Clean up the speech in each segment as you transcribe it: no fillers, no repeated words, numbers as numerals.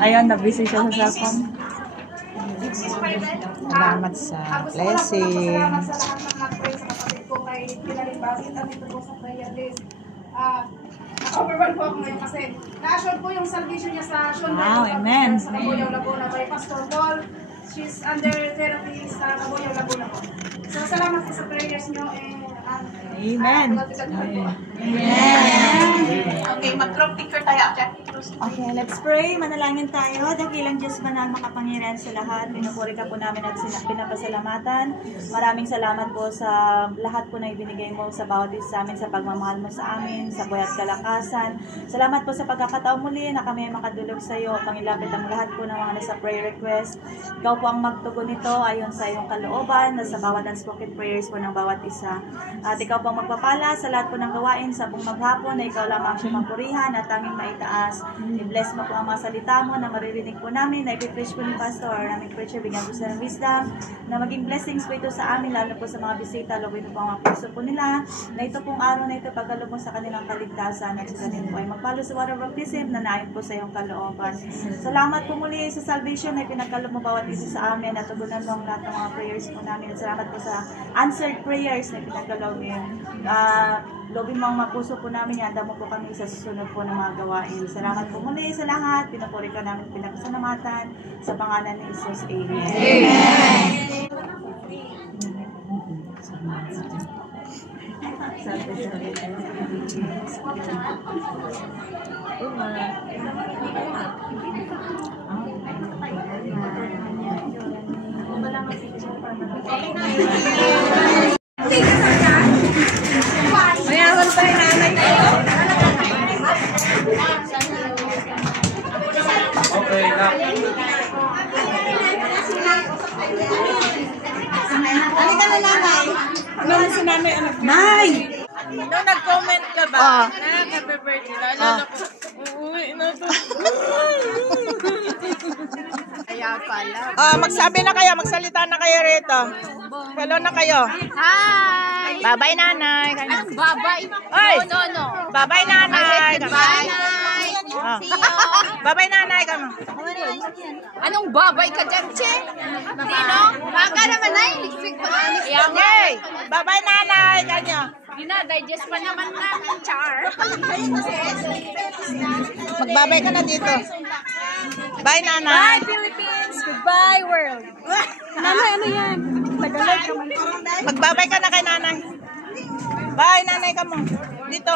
Ayun, nabisi siya sa cellphone. Salamat sa blessing. Salamat sa lahat ng nag-pray sa kapatid ko kay Pinalibasit at ito po sa prayer list. Overwhelmed po ako ngayon kasi na-assured po yung salvation niya sa Sean Wow, amen. sa Kabuyaw, Laguna by Pastor Paul. She's under therapy sa Kabuyaw, Laguna po. So salamat po sa prayers niyo Amen. Okay, mag-group picture tayo. Okay, let's pray. Manalangin tayo. Dakilang Diyos banal, makapangyarihan sa lahat. Pinupuri ka po namin at pinapasalamatan. Maraming salamat po sa lahat po na ibinigay mo sa bawat isa sa amin, sa pagmamahal mo sa amin, sa buhay at kalakasan. Salamat po sa pagkakataon muli na kami ay makadulog sa iyo. Pangilapit ang lahat po ng mga nasa prayer request. Ikaw po ang magtugon nito ayon sa iyong kalooban na sa bawat unspoken prayers po ng bawat isa. At ikaw po ang magpapala sa lahat po ng gawain sa buong maghapon na ikaw lamang siya mapurihan at tanging maitaas. I-bless mo po ang mga salita mo na maririnig po namin, na i-preach po ni Pastor, naming preacher, bigyan po sila ng wisdom, na maging blessings po ito sa amin, lalo po sa mga bisita, lubin po ang mga puso po nila, na ito pong araw na ito, pagkaloob mo sa kanilang kaligtasan, at sila din po ay magpalo sa water baptism na naayon po sa iyong kalooban. Salamat po muli sa salvation na pinagkaloob mo bawat isa sa amin, at tugunan mo ang lahat ng mga prayers po namin, at salamat po sa answered prayers na pinagkaloob niyo. Lobin mo ang mapuso po namin, handa mo po kami sa susunod po ng mga gawain. Salamat po muli sa lahat, pinupuri ka namin, pinagsalamatan sa pangalan ni Jesus. Amen. Amen. Mayaman pa yung nanay tayo. Okay, na. Halika na nanay. Ano mo si nanay? Nay! Nung nag-comment ka ba? Happy birthday. Naalala ko. Uuwi na to. Kaya pala. Magsabi na kayo, magsalita na kayo rito. Hello na kayo. Hi! Bye-bye nanay. Anong babay? Ay! No. Bye-bye nanay. Bye! See you. Bye-bye nanay. Anong babay ka dyan, Che? Dino? Baka naman ay. Okay. Bye-bye nanay. Kanyo. Gina-digest pa naman namin, Char. Magbabay ka na dito. Bye nanay. Bye, Philippines! Goodbye, world! Nanay, ano yan? Tagalog ka man. Magbabay ka na kay nanay. Bye nanay ka mo. Dito.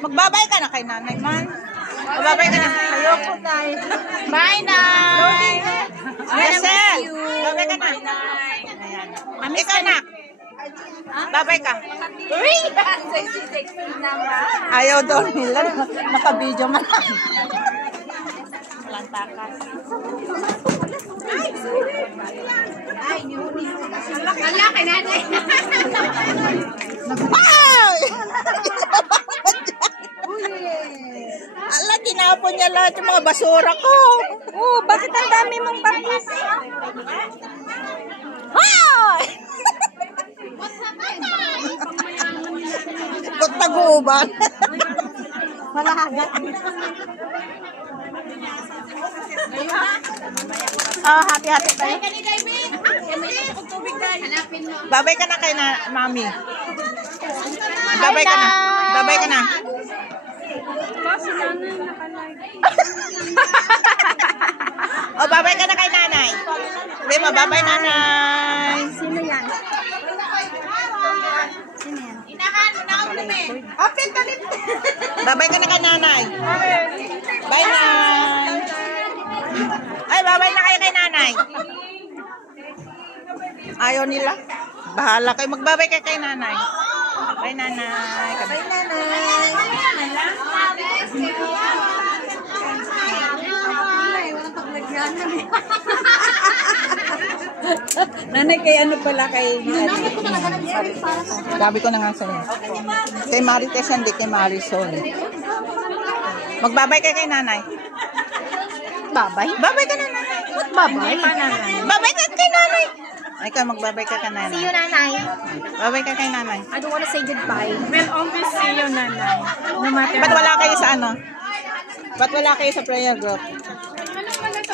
Magbabay ka na kay nanay man. Magbabay ka na. Ayoko tayo. Bye nay. Marcel. Babay ka na. Ayan. Ikaw na. Babay ka. Ayaw daw nila. Naka-video man. Walang takas. Wala ka nanay. Wow! Ala, tinapon niya lahat yung mga basura ko. Oh, bakit ang dami mong bangis? Wow! Ba't nag-uuban? Wala hagat. Hati-hati tayo. Babay ka na kay mami. Babay ka na. Babay ka na. Oh, babay ka na kay nanay. Sabi mo, babay nanay. Sino yan? Babay ka na kay nanay. Bye nanay. Ay, babay na kayo kay nanay. Ayaw nila. Bahala kayo. Magbabay kayo kay nanay. Bye nanay. Bye nanay. Nanay, kay ano pala kay... Sabi ko na nga sa'yo. Kay Marites, hindi kay Marisol. Magbabay kayo kay nanay. Babay? Babay ka na nanay. What babay? Babay ka kay nanay. Ay ka, magbabay ka kay nanay. See you, nanay. Babay ka kay nanay. I don't want to say goodbye. Well, always see you, nanay. No matter Ba't wala kayo sa ano? Ba't wala kayo sa prayer group?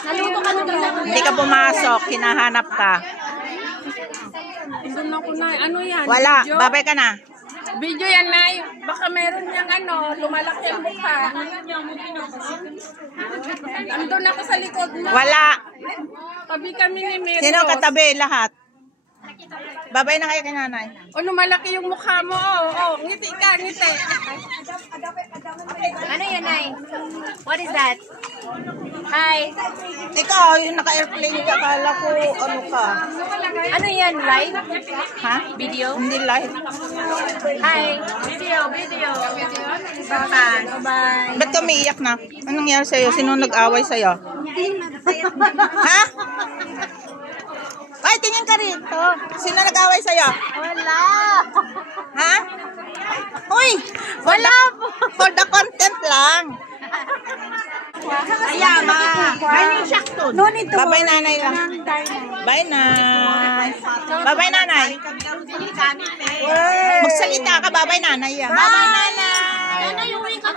Naluto ka na lang. Hindi ka pumasok, hinahanap ka. Doon ako na. Ano yan? Wala, Video? babay ka na. Video yan, Nay. Baka meron niyang lumalaki ang mukha. Andun ako sa likod mo. Wala. Tabi kami ni Meros. Sino katabi? Lahat. Babay na kayo kay nanay. O, lumalaki yung mukha mo. Ngiti ka, ngiti. Ano yan, Nay? What is that? Hi. Ikaw, yung naka-airplane ka, akala ko, ano ka? Ano yan, live? Ha? Video? Hindi live. Hi. Video. Bye-bye. Ba't ka umiiyak na? Anong nangyari sa'yo? Sino nag-away sa'yo? Ha? Ay, tingin ka rito. Sino nag-away sa'yo? Wala. Ha? Uy! Wala po. For the content lang. Ayan, No need to Babay nanay lang. Bye, nay. Babay nanay. Magsalita ka, babay nanay. Babay nanay.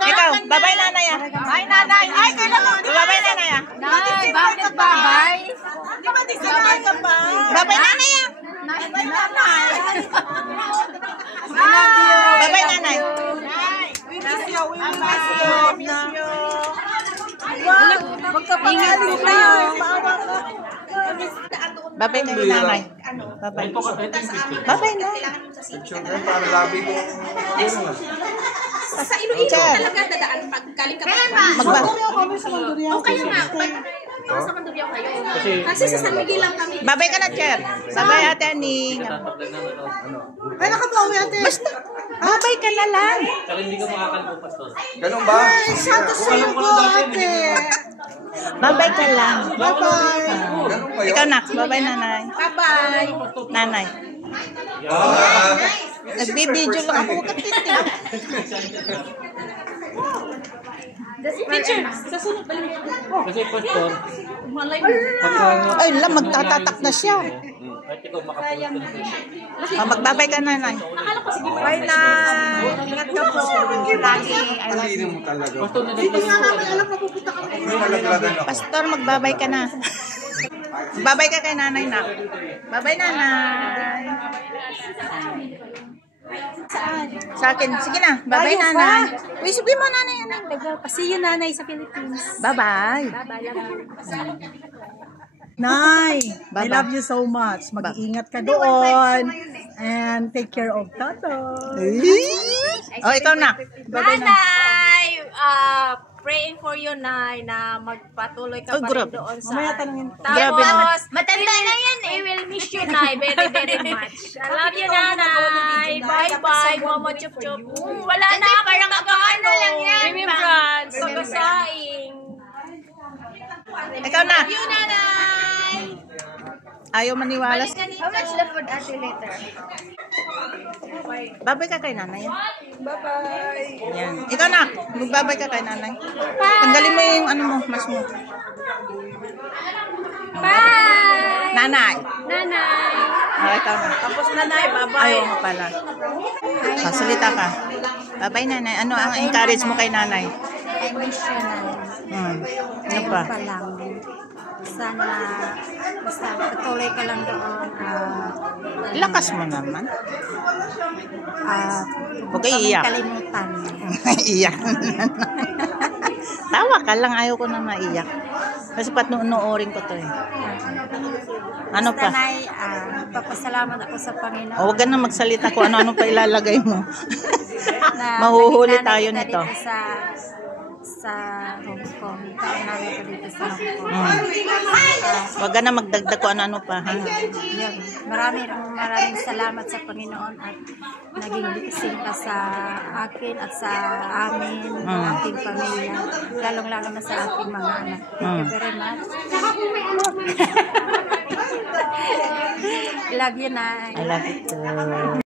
Ikaw, babay nanay. Bye nanay. Ay, kailan mo? Babay nanay. Nay, bakit bye? Di ba di sanay ka pa? Babay nanay. Babay nanay. Babay nanay. We miss you. We miss you. Miss you. Ingat kayo. Babay kay nanay. Babay. Babay na. Children, para labi ko. Sa Iloilo talaga dadaan pag galing ka pa. Magba. O kaya nga, pag sa Mandurriao kayo. Kasi sa San Miguel lang kami. Babay ka na, Cher. Babay, Ate Aning. Ay, nakapauwi ate. Basta, babay ka na lang. Ganun ba? Santo sa'yo po, ate. Babay ka lang. Bye-bye. Ganun kayo? Ikaw, Nak. Babay, nanay. Bye-bye. Nanay. Ah, Nagbibideo lang ako. Huwag ka tindi. Teacher, sa sunod balik. Kasi pastor, Malay Ay, lang, magtatatak na siya. kahit ikaw makapunta na. Magbabay ka, nanay. Bye, nay. Ingat ka po. Lagi. talino mo talaga. Pastor, nadagdagan ko. May nalaglagan ako. Pastor, magbabay ka na. Babay ka kay nanay, na. Babay, nanay. Sa akin. Sige na. Babay, nanay. Uy, sabi mo, nanay. See you, nanay, sa Philippines. Bye-bye. Nay, I Bye-bye. love you so much. Mag-iingat ka doon. And take care of Tato. Oh, ikaw na. Babay na. Nanay, praying for you, Nay, na magpatuloy ka Oh, pa grabe. rin doon sa... Mamaya tanungin ko. Grabe naman. Tapos, matanda na yan eh. We will miss you, Nay, very, very much. I love you, Nanay. Bye-bye, Mama Chup Chup. Wala na, parang ano lang yan. Remembrance. Pagkasaing. Ikaw na. Love you, Nanay. Ayaw maniwala. How much left for ate later? Babay ka kay nanay. Bye-bye. Yan. Ikaw na. Magbabay ka kay nanay. Tanggalin mo yung ano mo, mas mo. Bye. Nanay. Nanay. Ah, ikaw na. Tapos, Nanay, bye-bye. Ayaw mo pala. Sasalita ka. Bye-bye, nanay. Ano ang encourage mo kay nanay? I miss you, nanay. Ano pa? Pa lang. Sana, basta patuloy ka lang doon. Lakas mo naman. Huwag kayo iyak. kalimutan. Iyak. Tawa ka lang. Ayaw ko na maiyak. Kasi patnuunoorin ko to eh. Ano Basta, pa? Nay, papasalamat ako sa Panginoon. O, huwag ka na magsalita kung ano-ano pa ilalagay mo. na Mahuhuli naging nanay tayo kita nito. dito sa Hong Kong. Taon namin ko dito sa Hong Kong. Huwag ka na magdagdag kung ano-ano pa. Ha? Yun. Maraming salamat sa Panginoon at naging blessing ka sa akin at sa amin, ng aking pamilya. Lalong-lalo na sa aking mga anak. Thank you very much. Love you, Nay. I love you too.